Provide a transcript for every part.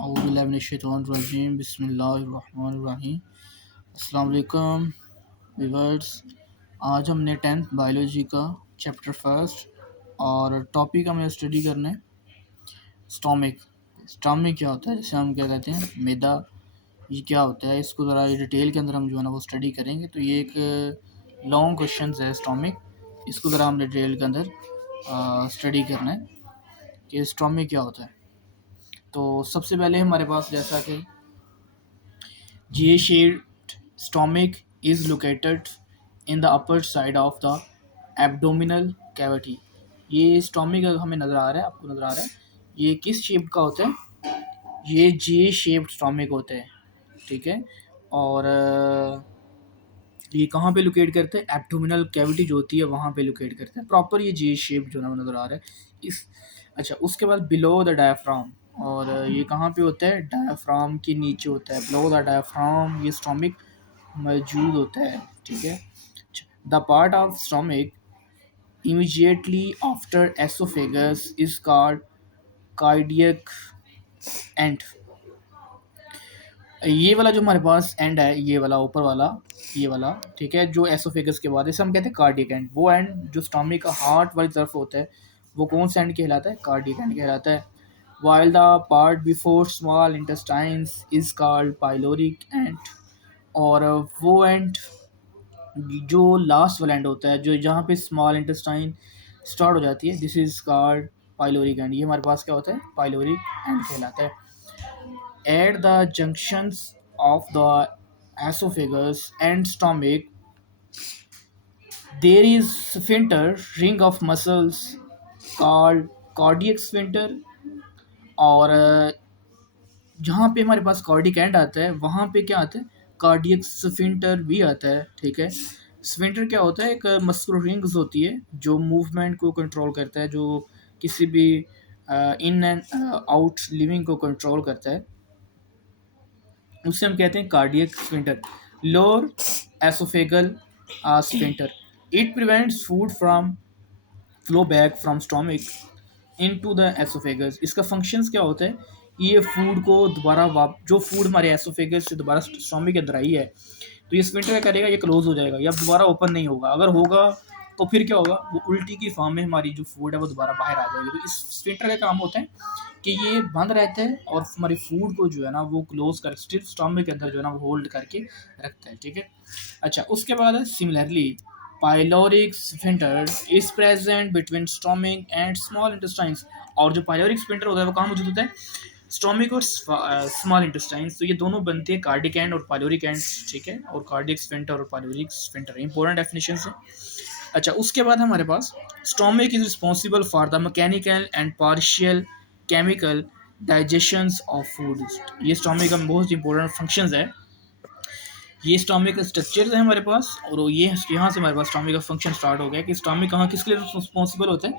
औज़ुबिल्लाहिमिनश्शैतानिर्रजीम बिस्मिल्लाहिर्रहमानिर्रहीम। अस्सलाम वालेकुम व्यूअर्स। आज हमने 10th बायोलॉजी का चैप्टर फर्स्ट और टॉपिक हमें स्टडी करना है स्टोमिक। स्टोमिक क्या होता है, जैसे हम क्या कहते हैं मैदा, ये क्या होता है, इसको ज़रा डिटेल के अंदर हम जो है ना वो स्टडी करेंगे। तो ये एक लॉन्ग क्वेश्चन है स्टोमिक, इसको ज़रा हमने डिटेल के अंदर स्टडी करना है कि स्टोमिक क्या होता है। तो सबसे पहले हमारे पास जैसा कि J-shaped stomach is located in the upper side of the abdominal cavity। ये स्टोमिक हमें नज़र आ रहा है, आपको नज़र आ रहा है, ये किस शेप का होता है, ये जे शेप्ड स्टोमिक होता है, ठीक है। और ये कहाँ पे लोकेट करते हैं, एब्डोमिनल कैविटी जो होती है वहाँ पे लोकेट करते हैं प्रॉपर। ये जे शेप जो है नज़र आ रहा है इस। अच्छा, उसके बाद बिलो द डायफ्राम, और ये कहाँ पे होता है, डायफ्राम के नीचे होता है, बिलो द डायफ्राम ये स्टोमिक मौजूद होता है, ठीक है। The part of stomach immediately after oesophagus is called cardiac and. ये वाला जो हमारे पास एंड है, ये वाला ऊपर वाला, ये वाला, ठीक है, जो एसोफेगस के बाद इसे हम कहते हैं कार्डियक एंड। वो एंड जो स्टोमिक का हार्ट वाली तरफ होता है वो कौन सा एंड कहलाता है, कार्डियक एंड कहलाता है। while the part before small intestines is called pyloric end। और वो एंड जो लास्ट वाला एंड होता है, जो जहाँ पे स्मॉल इंटेस्टाइन स्टार्ट हो जाती है, this is called pyloric and. ये हमारे पास क्या होता है, पाइलोरिक एंड कहलाता है। At the junctions of the esophagus and stomach, there is sphincter ring of muscles called cardiac sphincter। और जहाँ पे हमारे पास कार्डिक एंड आता है वहाँ पे क्या आता है, कार्डियक स्फिंक्टर भी आता है, ठीक है। स्फिंक्टर क्या होता है, एक मस्कुलर रिंग्स होती है जो मूवमेंट को कंट्रोल करता है, जो किसी भी इन एंड आउट लिविंग को कंट्रोल करता है, उससे हम कहते हैं cardiac sphincter. Lower oesophageal sphincter, it prevents food from flow back from stomach into the oesophagus. इसका फंक्शंस क्या होता है, ये फूड को दोबारा जो फूड हमारे एसोफेगस से दोबारा स्टोमिक के अंदर आई है, तो ये स्फिंक्टर क्या करेगा, ये क्लोज हो जाएगा, या दोबारा ओपन नहीं होगा। अगर होगा तो फिर क्या होगा, वो उल्टी की फॉर्म में हमारी जो फूड है वो दोबारा बाहर आ जाएगी। तो इस स्फिंक्टर का काम होता है कि ये बंद रहता है और हमारी फूड को जो है ना वो क्लोज कर स्टिल स्टोमिक के अंदर जो है ना वो होल्ड करके रखता है, ठीक है। अच्छा, उसके बाद similarly pyloric sphincter is present between stomach and small intestines. और जो पाइलोरिक स्फिंक्टर होता है वो कहाँ मौजूद होता है, स्टोमिक और स्मॉल इंटेस्टाइन्स। तो ये दोनों बनते हैं कार्डिक एंड और पाइलोरिक एंड, ठीक है। और कार्डिक स्फिंक्टर और पाइलोरिक स्फिंक्टर इंपॉर्टेंट डेफिनेशन है। अच्छा, उसके बाद हमारे पास stomach is responsible for the mechanical and partial chemical digestions of food. ये स्टोमिक का बहुत इंपॉर्टेंट फंक्शंस है। ये स्टोमिक का स्ट्रक्चर है हमारे पास, और ये यहाँ से हमारे पास स्टोमिक का फंक्शन स्टार्ट हो गया कि स्टोमिक कहाँ किसके लिए रिस्पॉन्सिबल होता है,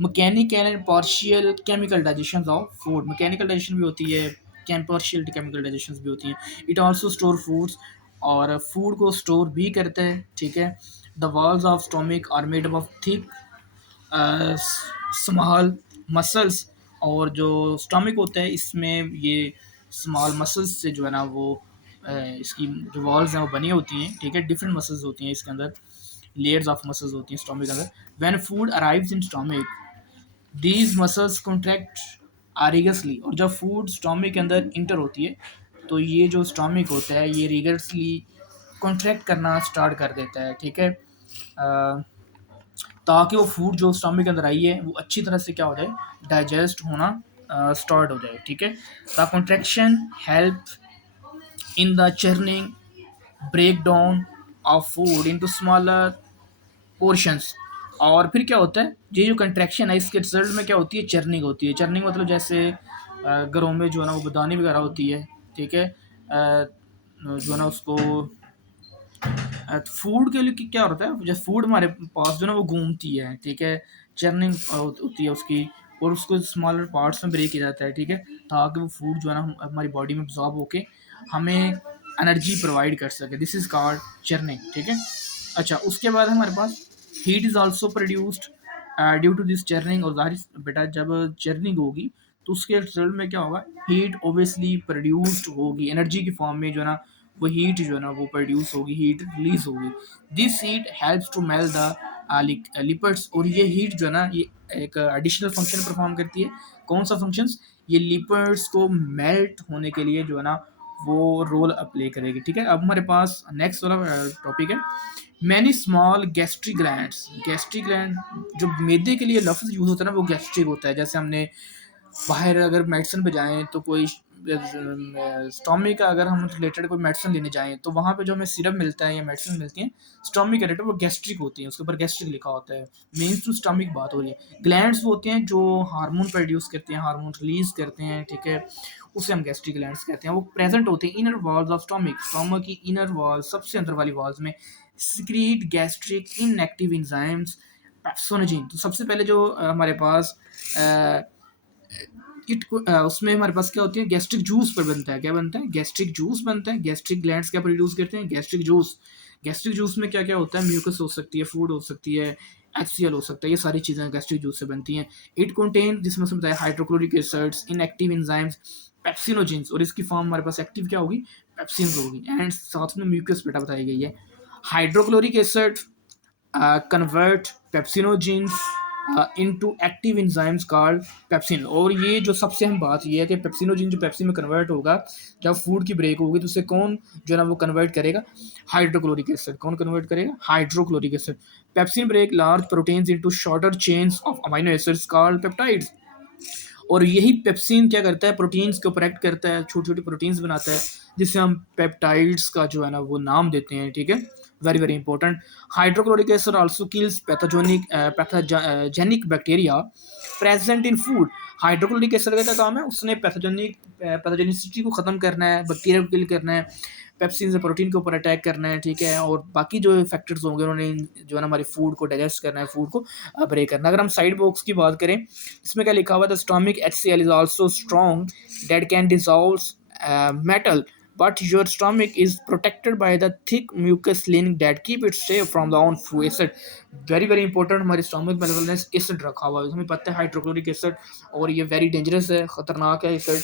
mechanical and partial chemical digestion of food. Mechanical digestion भी होती है, पार्शियल केमिकल डाइजेशन भी होती हैं। इट आल्सो स्टोर फूड्स, और फूड को स्टोर भी करता है, ठीक है। The walls of stomach are made up of thick small muscles. और जो स्टोमिक होता है इसमें ये स्मॉल मसल्स से जो है ना वो इसकी जो वॉल्स हैं वो बनी होती हैं, ठीक है। डिफरेंट मसल्स होती हैं इसके अंदर, लेयर्स ऑफ मसल्स होती हैं स्टोमिक के अंदर। When food arrives in stomach these muscles contract vigorously. और जब फूड स्टोमिक के अंदर इंटर होती है तो ये जो स्टोमिक होता है ये रिगरसली कॉन्ट्रैक्ट करना स्टार्ट कर देता है, ठीक है, ताकि वो फूड जो स्टोमिक के अंदर आई है वो अच्छी तरह से क्या हो जाए, डाइजेस्ट होना स्टार्ट हो जाए, ठीक है। The contraction help in the churning break down of food into smaller portions. और फिर क्या होता है, ये जो कंट्रैक्शन है इसके रिजल्ट में क्या होती है, चर्निंग होती है। चर्निंग मतलब जैसे घरों में जो है ना वो बदानी वगैरह होती है, ठीक है, जो है ना उसको फूड के लिए क्या होता है, जब फूड हमारे पास जो ना वो घूमती है, ठीक है, चर्निंग होती है उसकी, और उसको स्मॉलर पार्ट्स में ब्रेक किया जाता है, ठीक है, ताकि वो फूड जो है ना हमारी बॉडी में एब्जॉर्ब होके हमें एनर्जी प्रोवाइड कर सके। दिस इज कॉल्ड चर्निंग, ठीक है। अच्छा, उसके बाद हमारे पास heat is also produced due to this churning. और जाहिर बेटा जब चर्निंग होगी तो उसके रिजल्ट में क्या होगा, हीट ऑब्वियसली प्रोड्यूस्ड होगी एनर्जी की फॉर्म में, जो है ना वो हीट जो है ना वो प्रोड्यूस होगी, हीट रिलीज होगी। This heat helps to melt the lipids, और ये हीट जो है ना ये एक एडिशनल फंक्शन परफॉर्म करती है। कौन सा फंक्शंस? ये लिपिड्स को मेल्ट होने के लिए जो है ना वो रोल प्ले करेगी। ठीक है, अब हमारे पास नेक्स्ट वाला टॉपिक है many small gastric glands. Gastric gland जो मैदे के लिए लफ्ज़ यूज़ होता है ना वो गैस्ट्रिक होता है। जैसे हमने बाहर अगर मेडिसिन पे जाएँ तो कोई स्टोमी का अगर हम रिलेटेड कोई मेडिसिन लेने जाएँ तो वहाँ पे जो हमें सिरप मिलता है या मेडिसिन मिलती हैं स्टोमी के रिलेटेड वो गैस्ट्रिक होती हैं, उसके ऊपर गैस्ट्रिक लिखा होता है। मीन्स टू स्टोमिक बात हो रही है। ग्लैंड्स वो होते हैं जो हार्मोन प्रोड्यूस करते हैं, हार्मोन रिलीज़ करते हैं, ठीक है? उसे हम गैस्ट्रिक ग्लैंड्स कहते हैं। वो प्रेज़ेंट होते हैं inner walls of stomach, stomach की इनर वॉल सबसे अंदर वाली वॉल्स में। Secrete gastric inactive enzymes pepsinogen. तो सबसे पहले जो हमारे पास उसमें हमारे पास क्या होती है, गैस्ट्रिक जूस पर बनता है। क्या बनता है? गैस्ट्रिक जूस बनता है। गैस्ट्रिक ग्लैंड्स क्या प्रोड्यूस करते हैं? Gastric juice. गैस्ट्रिक जूस में क्या क्या होता है? म्यूकस हो सकती है, फूड हो सकती है, HCl हो सकता है, ये सारी चीज़ें गैस्ट्रिक जूस से बनती हैं। इट कंटेन, जिसमें से बताया, हाइड्रोक्लोरिक एसिड्स, इनएक्टिव एंजाइम्स, पेप्सिनोजेंस, और इसकी फॉर्म हमारे पास एक्टिव क्या होगी? पेप्सिन्स होगी। एंड साथ में म्यूकस बेटा बताई गई है। Hydrochloric acid convert pepsinogens into active enzymes called pepsin. और ये जो सबसे अहम बात ये है कि पेप्सिनोजिन जो पेप्सिन में कन्वर्ट होगा जब फूड की ब्रेक होगी तो उसे कौन जो है ना वो कन्वर्ट करेगा? Hydrochloric acid. कौन कन्वर्ट करेगा? Hydrochloric acid. Pepsin break large proteins into shorter chains of amino acids called peptides. और यही पेप्सिन क्या करता है? प्रोटीन्स को ऑपरेट करता है, छोटी छोटी प्रोटीन्स बनाता है जिसे हम पेप्टाइड्स का जो है ना वो नाम देते हैं। ठीक है, very very important. Hydrochloric acid also kills pathogenic bacteria present in food. Hydrochloric acid का क्या काम है? उसने पैथोजेनिसिटी को ख़त्म करना है, बैक्टीरिया को किल करना है, पेप्सिन से प्रोटीन के ऊपर अटैक करना है। ठीक है, और बाकी जो फैक्टर्स होंगे उन्होंने जो है ना हमारे फूड को डाइजेस्ट करना है, फूड को ब्रेक करना है। अगर हम साइड बॉक्स की बात करें, इसमें क्या लिखा हुआ है? The stomach HCl is also strong that can dissolve metal, but your stomach is protected by the thick mucus lining that keep it safe from the harmful acid. Very very important, हमारे stomach में acid रखा हुआ है, हमें पता है hydrochloric acid, और ये वेरी डेंजरस है, ख़तरनाक है एसिड।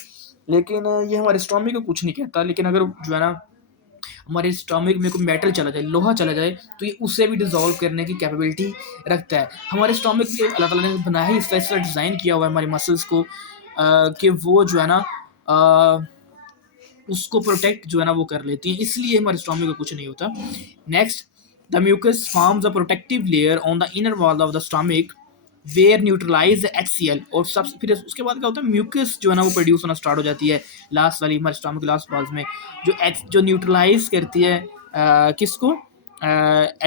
लेकिन ये हमारे स्टोमिक को कुछ नहीं कहता। लेकिन अगर जो है ना हमारे स्टोमिक में कोई मेटल चला जाए, लोहा चला जाए, तो ये उसे भी डिसॉल्व करने की कैपेबिलिटी रखता है। हमारे स्टोमिक में अल्लाह ताला ने बनाया ही इस तरह डिज़ाइन किया हुआ है हमारी मसल्स को कि वो जो है ना उसको प्रोटेक्ट जो है ना वो कर लेती हैं, इसलिए हमारे स्टोमिक को कुछ नहीं होता। Next, the mucus forms a protective layer on the inner wall of the stomach where neutralize HCl। और सब फिर उसके बाद क्या होता है? म्यूकस जो है ना वो प्रोड्यूस होना स्टार्ट हो जाती है लास्ट वाली हमारे स्टोमिक लास्ट वॉल्स में, जो न्यूट्रलाइज करती है किसको?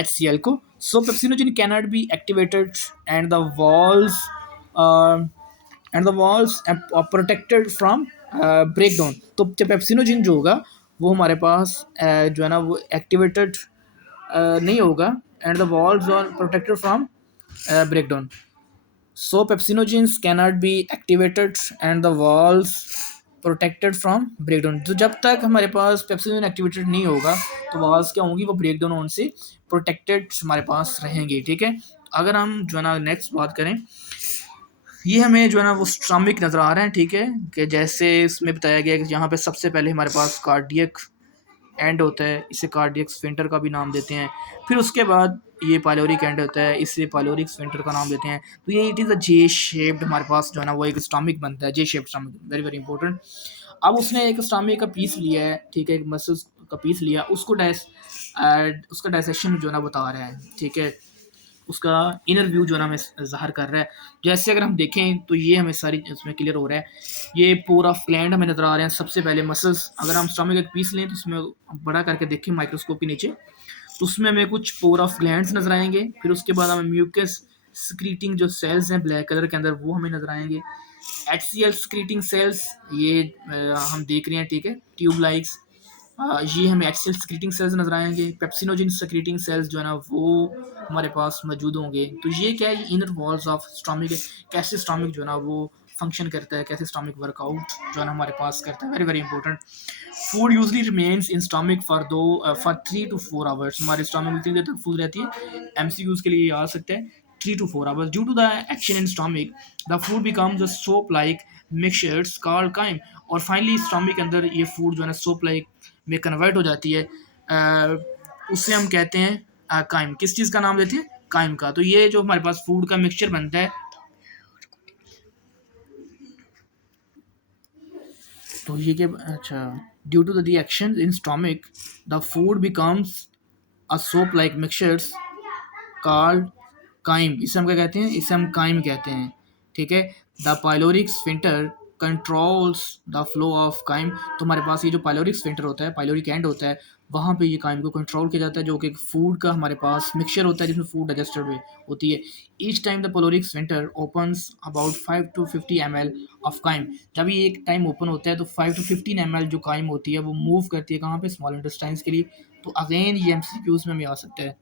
HCl को। So pepsinogen cannot be activated and the walls protected from break down. तो पेप्सिनोजिन जो होगा वो हमारे पास जो है ना वो एक्टिवेटेड नहीं होगा, and the walls are protected from break down. So pepsinogens cannot be activated and the walls protected from breakdown। तो जब तक हमारे पास पेप्सिनोजन एक्टिवेटेड नहीं होगा तो वॉल्स क्या होंगी? वो ब्रेक डाउन होने से प्रोटेक्टेड हमारे पास रहेंगी। ठीक है, अगर हम जो है ना नेक्स्ट बात करें, ये हमें जो है ना वो स्टोमिक नज़र आ रहा है। ठीक है, कि जैसे इसमें बताया गया कि यहाँ पे सबसे पहले हमारे पास कार्डियक एंड होता है, इसे कार्डियक स्फिंक्टर का भी नाम देते हैं। फिर उसके बाद ये पाइलोरिक एंड होता है, इसे पाइलोरिक स्फिंक्टर का नाम देते हैं। तो ये it is a J shaped हमारे पास जो है ना वो एक स्टोमिक बनता है, जे shaped stomach, very very important. अब उसने एक स्टोमिक का पीस लिया है, ठीक है, एक मसल्स का पीस लिया, उसका डाइसेक्शन जो है ना बता रहा है। ठीक है, उसका इनर व्यू जो है ना हमें ज़ाहिर कर रहा है। जैसे अगर हम देखें तो ये हमें सारी इसमें क्लियर हो रहा है। ये पूरा फ्लैंड हमें नज़र आ रहे हैं। सबसे पहले मसल्स, अगर हम स्टोमिक एक पीस लें तो उसमें बड़ा करके देखें माइक्रोस्कोप के नीचे, तो उसमें हमें कुछ पोरा ग्लैंड्स नज़र आएंगे। फिर उसके बाद हमें म्यूकस स्क्रीटिंग जो सेल्स हैं ब्लैक कलर के अंदर वो हमें नज़र आएंगे। HCl स्क्रीटिंग सेल्स ये हम देख रहे हैं। ठीक है, ट्यूब लाइक्स, ये हमें HCl स्क्रीटिंग सेल्स नज़र आएंगे। पेप्सिनोजिन स्क्रीटिंग सेल्स जो है ना वो हमारे पास मौजूद होंगे। तो ये क्या है? ये इनर वॉल्स ऑफ स्टोमिक है, कैसे स्टोमिक जो है ना वो फंक्शन करता है, कैसे स्टोमिक वर्कआउट जो है ना हमारे पास करता है, very very important. Food usually remains in stomach for 3 to 4 hours. हमारे स्टोमिक में कितनी देर तक फूड रहती है? MCQs के लिए आ सकते हैं 3 to 4 hours. Due to the action in stomach the food becomes a soap like mixtures called chyme. और फाइनली स्टोमक के अंदर ये फूड जो है ना सोप लाइक में कन्वर्ट हो जाती है, उससे हम कहते हैं काइम। किस चीज़ का नाम देते हैं? काइम का। तो ये जो हमारे पास फूड का मिक्सचर बनता है, तो ये क्या, अच्छा, due to the reaction in stomach the food becomes a soap like mixtures called chyme. इसे हम क्या कहते हैं? इसे हम काइम कहते हैं। ठीक है। The pyloric sphincter controls the flow of chyme. तो हमारे पास ये जो पाइलोरिक स्फिंक्टर होता है, पाइलोरिक एंड होता है, वहाँ पे ये काइम को कंट्रोल किया जाता है, जो कि फूड का हमारे पास मिक्सचर होता है जिसमें फूड डाइजेस्टेड में होती है। Each time the pyloric sphincter opens about 5 to 50 ml of chyme. जब ये एक टाइम ओपन होता है तो 5 to 15 ml जो काइम होती है वो मूव करती है कहाँ पे? स्मॉल इंटेस्टाइन्स के लिए। तो अगेन ये एमसीक्यूज में हमें आ सकता है।